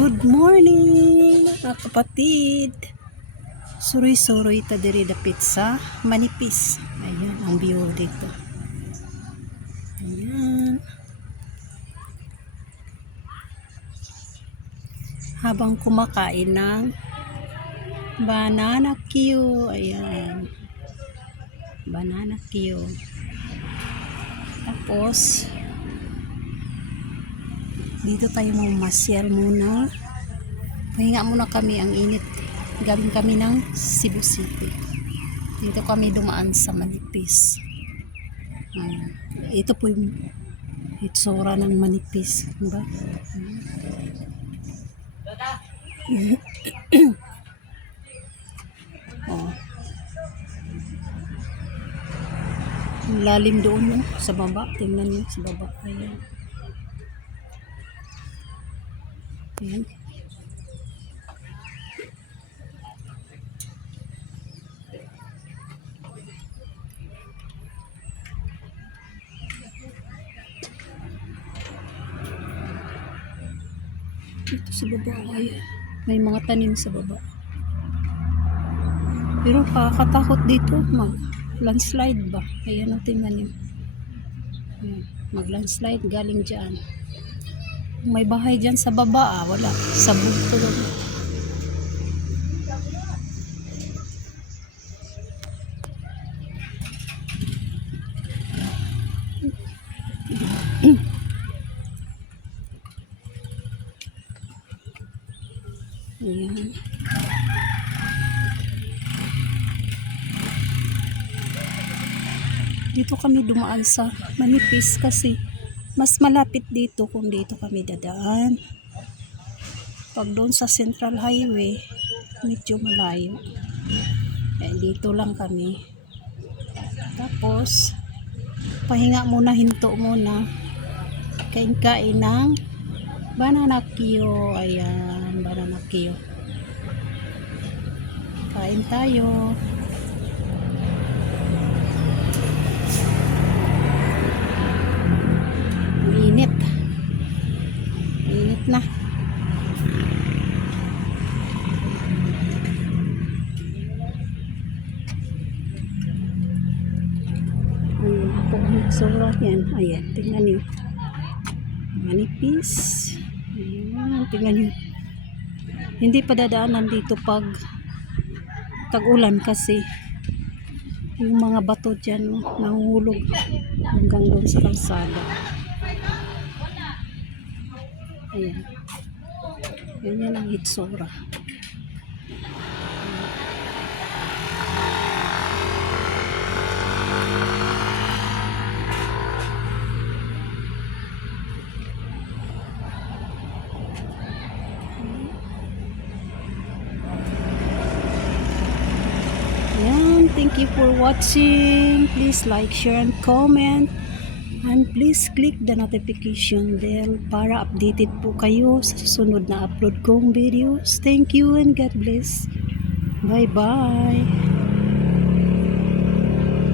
Good morning, mga kapatid. Suroy-suroy ta diri dapit sa manipis. Ayan, ang view dito. Ayan. Habang kumakain ng banana Q. Ayan. Banana Q. Tapos, dito tayo mamasyal muna. Pahinga muna kami ang init. Galing kami ng Cebu City. Dito kami dumaan sa Manipis. Ayan. Ito po yung itsura ng Manipis. Diba? oh. Lalim doon no? sa baba. Tingnan nyo sa baba. Ayan. Ayan. Dito sa baba ay may mga tanim sa baba. Pero kakatakot dito mag landslide ba? Ayan nyo. Ayan, Mag landslide galing dyan. May bahay dyan sa baba ah, wala. Sa bugto lang. Ayan. Dito kami dumaan sa manipis kasi mas malapit dito kung dito kami dadaan. Pag doon sa Central Highway, medyo malayo. Eh, dito lang kami. Tapos, pahinga muna, hinto muna. Kain-kain ng banana Q. Ayan, banana Q. Kain tayo. Ang init. Init na. Ayan, ako ang nagsura yan. Ayan, tingnan niyo. Manipis. Ayan, tingnan niyo. Hindi pa dadaanan dito pag tag-ulan kasi yung mga bato dyan oh, hanggang doon sa kalsada. Ayan. Yan yan ang hitsura. Yan, thank you for watching. Please like, share, and comment. And please click the notification bell para updated po kayo sa susunod na upload kong videos. Thank you and God bless. Bye-bye.